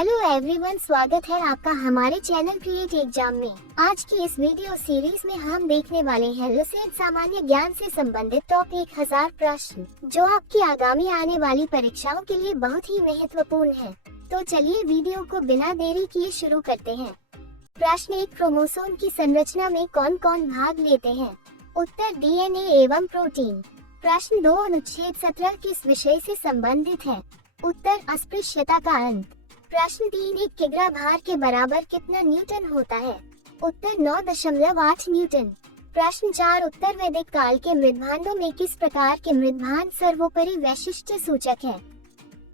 Hello everyone, स्वागत है आपका हमारे चैनल क्रिएट एग्जाम में। आज की इस वीडियो सीरीज में हम देखने वाले हैं लुसेंट सामान्य ज्ञान से संबंधित टॉप 1000 प्रश्न जो आपकी आगामी आने वाली परीक्षाओं के लिए बहुत ही महत्वपूर्ण है। तो चलिए वीडियो को बिना देरी किए शुरू करते हैं। प्रश्न 1, क्रोमोसोम की संरचना में कौन कौन भाग लेते हैं? उत्तर डीएनए एवं प्रोटीन। प्रश्न 2, अनुच्छेद 17 किस विषय से संबंधित है? उत्तर अस्पृश्यता का अंत। प्रश्न 3, 1 किग्रा भार के बराबर कितना न्यूटन होता है? उत्तर 9.8 न्यूटन। प्रश्न 4, उत्तर वैदिक काल के मृदभांडों में किस प्रकार के मृदभांड सर्वोपरि वैशिष्ट्य सूचक है?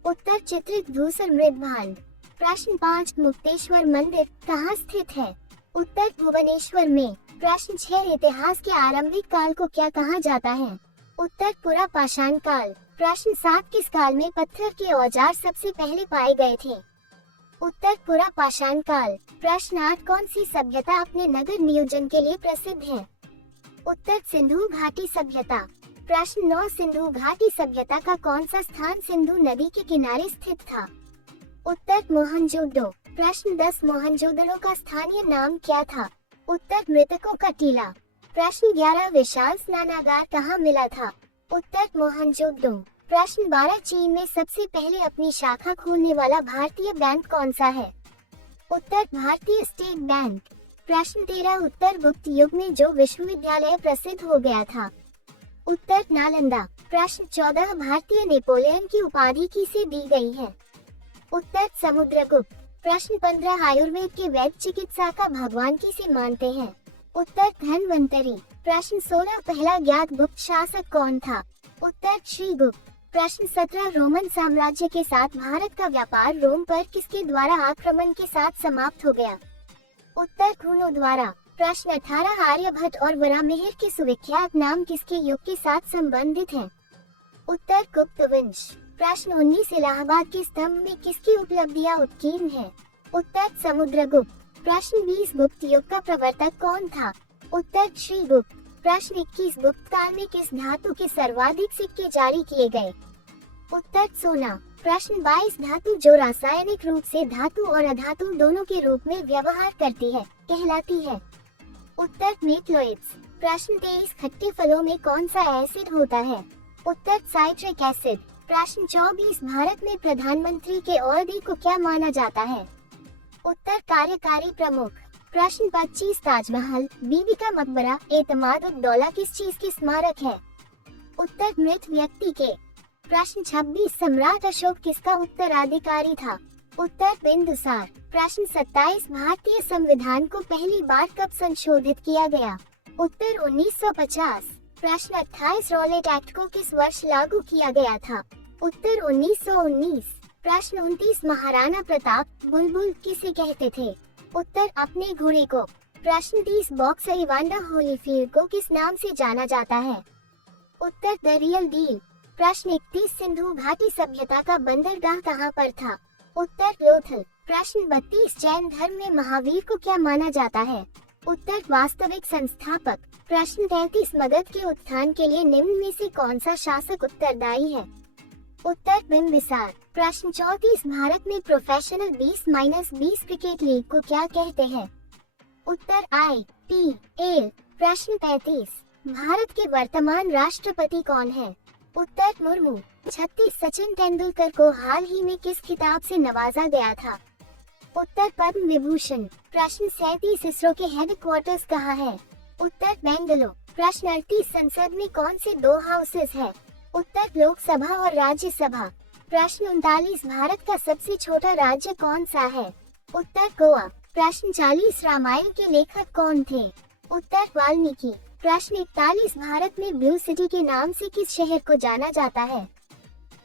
उत्तर चित्रित धूसर मृदभांड। प्रश्न 5, मुक्तेश्वर मंदिर कहाँ स्थित है? उत्तर भुवनेश्वर में। प्रश्न 6, इतिहास के आरंभिक काल को क्या कहा जाता है? उत्तर पुरा पाषाण काल। प्रश्न 7, किस काल में पत्थर के औजार सबसे पहले पाए गए थे? उत्तर पुरा पाषाण काल। प्रश्न 8, कौन सी सभ्यता अपने नगर नियोजन के लिए प्रसिद्ध है? उत्तर सिंधु घाटी सभ्यता। प्रश्न 9, सिंधु घाटी सभ्यता का कौन सा स्थान सिंधु नदी के किनारे स्थित था? उत्तर मोहनजोदड़ो। प्रश्न 10, मोहनजोदड़ो का स्थानीय नाम क्या था? उत्तर मृतकों का टीला। प्रश्न 11, विशाल स्नानागार कहाँ मिला था? उत्तर मोहनजोदड़ो। प्रश्न 12, चीन में सबसे पहले अपनी शाखा खोलने वाला भारतीय बैंक कौन सा है? उत्तर भारतीय स्टेट बैंक। प्रश्न 13, उत्तर गुप्त युग में जो विश्वविद्यालय प्रसिद्ध हो गया था? उत्तर नालंदा। प्रश्न 14, भारतीय नेपोलियन की उपाधि किसे दी गई है? उत्तर समुद्रगुप्त। प्रश्न 15, आयुर्वेद के वैद्य चिकित्सा का भगवान किसे मानते हैं? उत्तर धन्वंतरी। प्रश्न 16, पहला ज्ञात गुप्त शासक कौन था? उत्तर श्रीगुप्त। प्रश्न 17, रोमन साम्राज्य के साथ भारत का व्यापार रोम पर किसके द्वारा आक्रमण के साथ समाप्त हो गया? उत्तर हुनों द्वारा। प्रश्न 18, आर्यभट्ट और वराहमिहिर के सुविख्यात नाम किसके युग के साथ संबंधित हैं? उत्तर गुप्त वंश। प्रश्न 19, इलाहाबाद के स्तंभ में किसकी उपलब्धियां उत्कीर्ण है? उत्तर समुद्रगुप्त। प्रश्न 20, गुप्त युग का प्रवर्तक कौन था? उत्तर श्रीगुप्त। प्रश्न 21, गुप्त काल में किस धातु के सर्वाधिक सिक्के जारी किए गए? उत्तर सोना। प्रश्न 22, धातु जो रासायनिक रूप से धातु और अधातु दोनों के रूप में व्यवहार करती है कहलाती है? उत्तर मेटलोइड्स। प्रश्न 23, खट्टे फलों में कौन सा एसिड होता है? उत्तर साइट्रिक एसिड। प्रश्न 24, भारत में प्रधानमंत्री के ओहदे को क्या माना जाता है? उत्तर कार्यकारी प्रमुख। प्रश्न 25, ताजमहल, बीबी का मकबरा, एतमाद-उद-दौला किस चीज के स्मारक है? उत्तर मृत व्यक्ति के। प्रश्न 26, सम्राट अशोक किसका उत्तराधिकारी था? उत्तर बिंदुसार। प्रश्न 27, भारतीय संविधान को पहली बार कब संशोधित किया गया? उत्तर 1950। प्रश्न 28, रॉलेट एक्ट को किस वर्ष लागू किया गया था? उत्तर 1919। प्रश्न 29, महाराणा प्रताप बुलबुल किसे कहते थे? उत्तर अपने घोड़े को। प्रश्न 30, बॉक्सर इवांडर होलीफील्ड को किस नाम से जाना जाता है? उत्तर द रियल डील। प्रश्न 31, सिंधु घाटी सभ्यता का बंदरगाह कहाँ पर था? उत्तर लोथल। प्रश्न 32, जैन धर्म में महावीर को क्या माना जाता है? उत्तर वास्तविक संस्थापक। प्रश्न 33, मगध के उत्थान के लिए निम्न में से कौन सा शासक उत्तरदायी है? उत्तर बिंबिसार। प्रश्न 34, भारत में प्रोफेशनल 20-20 क्रिकेट लीग को क्या कहते हैं? उत्तर IPL। प्रश्न 35, भारत के वर्तमान राष्ट्रपति कौन है? उत्तर मुर्मू। 36, सचिन तेंदुलकर को हाल ही में किस खिताब से नवाजा गया था? उत्तर पद्म विभूषण। प्रश्न 37, इसरो के हेडक्वार्टर्स कहाँ है? उत्तर बेंगलुरु। प्रश्न 38, संसद में कौन से 2 हाउसेस है? उत्तर लोकसभा और राज्यसभा। प्रश्न 39, भारत का सबसे छोटा राज्य कौन सा है? उत्तर गोवा। प्रश्न 40, रामायण के लेखक कौन थे? उत्तर वाल्मीकि। प्रश्न 41, भारत में ब्लू सिटी के नाम से किस शहर को जाना जाता है?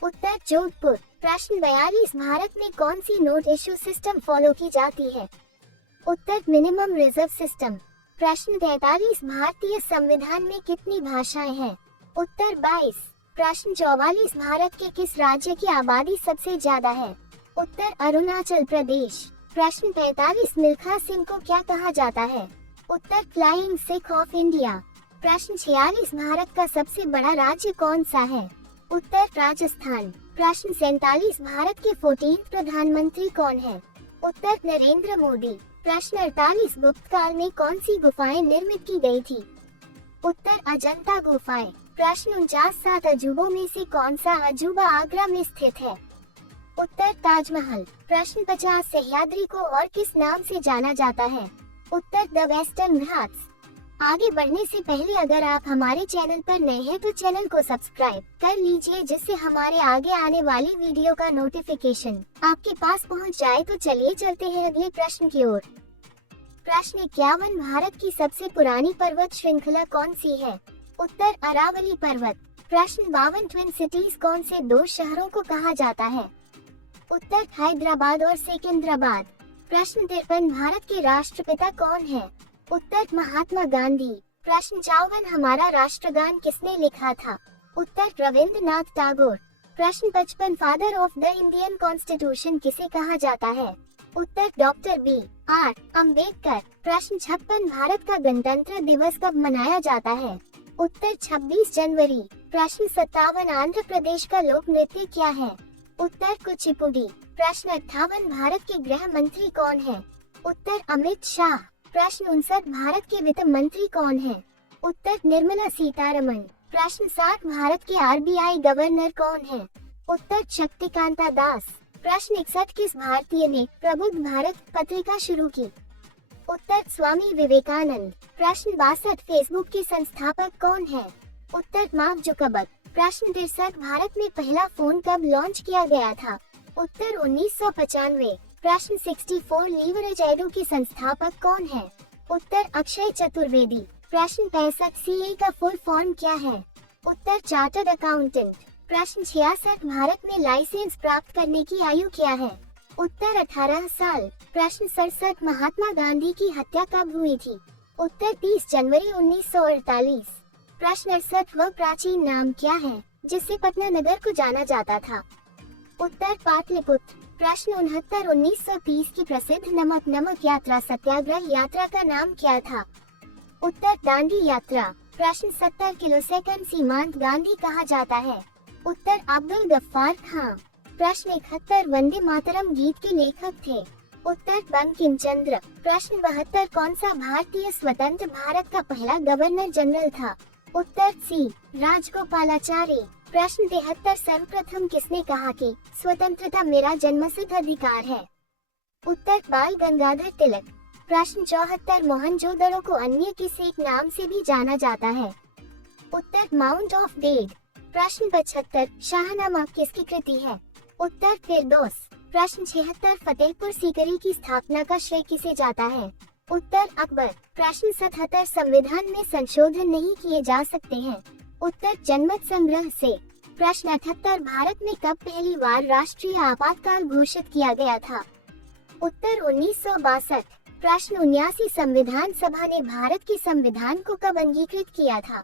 उत्तर जोधपुर। प्रश्न 42, भारत में कौन सी नोट इशू सिस्टम फॉलो की जाती है? उत्तर मिनिमम रिजर्व सिस्टम। प्रश्न 43, भारतीय संविधान में कितनी भाषाएं हैं? उत्तर 22। प्रश्न 44, भारत के किस राज्य की आबादी सबसे ज्यादा है? उत्तर अरुणाचल प्रदेश। प्रश्न 45, मिल्खा सिंह को क्या कहा जाता है? उत्तर फ्लाइंग सिख ऑफ इंडिया। प्रश्न 46, भारत का सबसे बड़ा राज्य कौन सा है? उत्तर राजस्थान। प्रश्न 47, भारत के 14 प्रधानमंत्री कौन है? उत्तर नरेंद्र मोदी। प्रश्न 48 गुप्त काल में कौन सी गुफाएं निर्मित की गई थी? उत्तर अजंता गुफाएं। प्रश्न 49 7 अजूबों में से कौन सा अजूबा आगरा में स्थित है? उत्तर ताजमहल। प्रश्न 50 सह्याद्री को और किस नाम से जाना जाता है? उत्तर द वेस्टर्न घाट्स। आगे बढ़ने से पहले अगर आप हमारे चैनल पर नए हैं तो चैनल को सब्सक्राइब कर लीजिए, जिससे हमारे आगे आने वाली वीडियो का नोटिफिकेशन आपके पास पहुंच जाए। तो चलिए चलते हैं अगले प्रश्न की ओर। प्रश्न 51 भारत की सबसे पुरानी पर्वत श्रृंखला कौन सी है? उत्तर अरावली पर्वत। प्रश्न 52 ट्विन सिटीज कौन से दो शहरों को कहा जाता है? उत्तर हैदराबाद और सिकंदराबाद। प्रश्न 53 भारत के राष्ट्रपिता कौन है? उत्तर महात्मा गांधी। प्रश्न 54 हमारा राष्ट्रगान किसने लिखा था? उत्तर रविंद्रनाथ टैगोर। प्रश्न 55 father of the Indian constitution किसे कहा जाता है? उत्तर डॉक्टर B.R. अम्बेडकर। प्रश्न 56 भारत का गणतंत्र दिवस कब मनाया जाता है? उत्तर 26 जनवरी। प्रश्न 57 आंध्र प्रदेश का लोक नृत्य क्या है? उत्तर कुचिपुड़ी। प्रश्न 58 भारत के गृह मंत्री कौन है? उत्तर अमित शाह। प्रश्न 59 भारत के वित्त मंत्री कौन है? उत्तर निर्मला सीतारमण। प्रश्न 60 भारत के RBI गवर्नर कौन है? उत्तर शक्तिकांता दास। प्रश्न 61 किस भारतीय ने प्रबुद्ध भारत पत्रिका शुरू की? उत्तर स्वामी विवेकानंद। प्रश्न 62 फेसबुक के संस्थापक कौन है? उत्तर मार्क जुकरबर्ग। प्रश्न 63 भारत में पहला फोन कब लॉन्च किया गया था? उत्तर 1995। प्रश्न 64 लीवरेज एडो के संस्थापक कौन है? उत्तर अक्षय चतुर्वेदी। प्रश्न 65 CA का फुल फॉर्म क्या है? उत्तर चार्टर्ड अकाउंटेंट। प्रश्न 66 भारत में लाइसेंस प्राप्त करने की आयु क्या है? उत्तर 18 साल। प्रश्न 67 महात्मा गांधी की हत्या कब हुई थी? उत्तर 30 जनवरी 1948। प्रश्न 68 वह प्राचीन नाम क्या है जिससे पटना नगर को जाना जाता था? उत्तर पाटलिपुत्र। प्रश्न 69 1930 की प्रसिद्ध नमक यात्रा सत्याग्रह यात्रा का नाम क्या था? उत्तर दांडी यात्रा। प्रश्न 70 किलो सेकंड सीमांत गांधी कहा जाता है? उत्तर अब्दुल गफ्फार खां। प्रश्न 71 वंदे मातरम गीत के लेखक थे? उत्तर बंकिम चंद्र। प्रश्न 72 कौन सा भारतीय स्वतंत्र भारत का पहला गवर्नर जनरल था? उत्तर C राजगोपालाचारी। प्रश्न 73 सर्वप्रथम किसने कहा कि स्वतंत्रता मेरा जन्मसिद्ध अधिकार है? उत्तर बाल गंगाधर तिलक। प्रश्न 74 मोहनजोदड़ो को अन्य किस एक नाम से भी जाना जाता है? उत्तर माउंट ऑफ डेड। प्रश्न 75 शाहनामा किसकी कृति है? उत्तर फिरदौस। प्रश्न 76 फतेहपुर सीकरी की स्थापना का श्रेय किसे जाता है? उत्तर अकबर। प्रश्न 77 संविधान में संशोधन नहीं किए जा सकते हैं? उत्तर जनमत संग्रह से। प्रश्न 78 भारत में कब पहली बार राष्ट्रीय आपातकाल घोषित किया गया था? उत्तर 1962। प्रश्न 79 संविधान सभा ने भारत के संविधान को कब अंगीकृत किया था?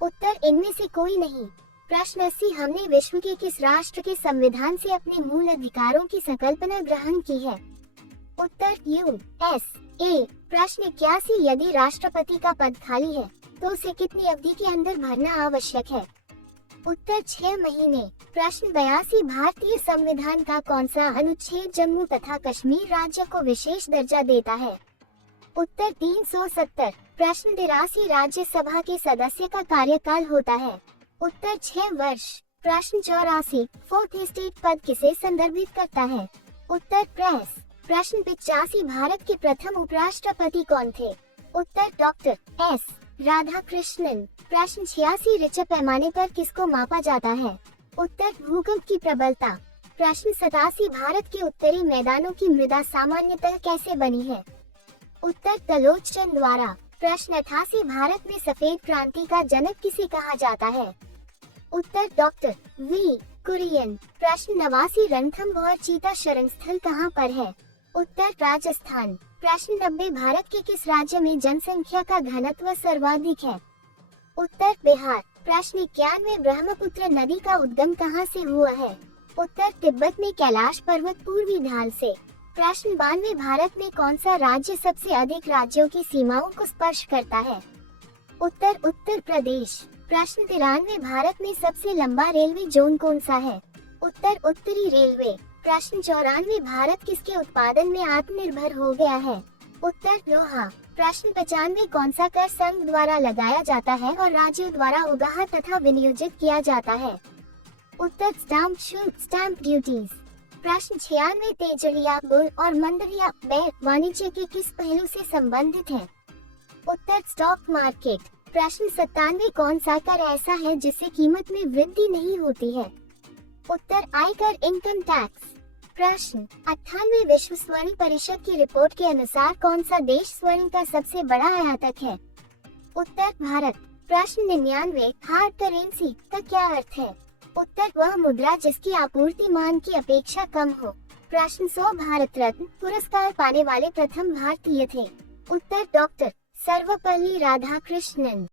उत्तर इनमें से कोई नहीं। प्रश्न 80 हमने विश्व के किस राष्ट्र के संविधान से अपने मूल अधिकारों की संकल्पना ग्रहण की है? उत्तर USA। प्रश्न 81 यदि राष्ट्रपति का पद खाली है तो उसे कितनी अवधि के अंदर भरना आवश्यक है? उत्तर 6 महीने। प्रश्न 82 भारतीय संविधान का कौन सा अनुच्छेद जम्मू तथा कश्मीर राज्य को विशेष दर्जा देता है? उत्तर 370। प्रश्न 83 राज्यसभा के सदस्य का कार्यकाल होता है? उत्तर 6 वर्ष। प्रश्न 84 फोर्थ एस्टेट पद किसे संदर्भित करता है? उत्तर प्रेस। प्रश्न 85 भारत के प्रथम उपराष्ट्रपति कौन थे? उत्तर डॉक्टर S राधाकृष्णन। प्रश्न 86 रिक्टर पैमाने पर किसको मापा जाता है? उत्तर भूकंप की प्रबलता। प्रश्न 87 भारत के उत्तरी मैदानों की मृदा सामान्यतः कैसे बनी है? उत्तर तलोचन द्वारा। प्रश्न 88 भारत में सफेद क्रांति का जनक किसे कहा जाता है? उत्तर डॉक्टर V कुरियन। प्रश्न 89 रणथंभौर चीता शरण स्थल कहाँ पर है? उत्तर राजस्थान। प्रश्न 90 भारत के किस राज्य में जनसंख्या का घनत्व सर्वाधिक है? उत्तर बिहार। प्रश्न 91 ब्रह्मपुत्र नदी का उद्गम कहाँ से हुआ है? उत्तर तिब्बत में कैलाश पर्वत पूर्वी ढाल से। प्रश्न 92 भारत में कौन सा राज्य सबसे अधिक राज्यों की सीमाओं को स्पर्श करता है? उत्तर उत्तर प्रदेश। प्रश्न 93 भारत में सबसे लंबा रेलवे जोन कौन सा है? उत्तर उत्तरी रेलवे। प्रश्न 94, भारत किसके उत्पादन में आत्मनिर्भर हो गया है? उत्तर लोहा। प्रश्न 95, कौन सा कर संघ द्वारा लगाया जाता है और राज्यों द्वारा उगाह तथा विनियोजित किया जाता है? उत्तर स्टाम्प शुल्क, स्टैम्प ड्यूटीज। प्रश्न 96, तेजड़िया गुड़ और मंडरिया बैर वाणिज्य के किस पहलू से संबंधित है? उत्तर स्टॉक मार्केट। प्रश्न 97, कौन सा कर ऐसा है जिससे कीमत में वृद्धि नहीं होती है? उत्तर आयकर, इनकम टैक्स। प्रश्न 98, विश्व स्वर्ण परिषद की रिपोर्ट के अनुसार कौन सा देश स्वर्ण का सबसे बड़ा आयातक है? उत्तर भारत। प्रश्न 99, हार्ड करेंसी का क्या अर्थ है? उत्तर वह मुद्रा जिसकी आपूर्ति मांग की अपेक्षा कम हो। प्रश्न 100, भारत रत्न पुरस्कार पाने वाले प्रथम भारतीय थे? उत्तर डॉक्टर सर्वपल्ली राधाकृष्णन।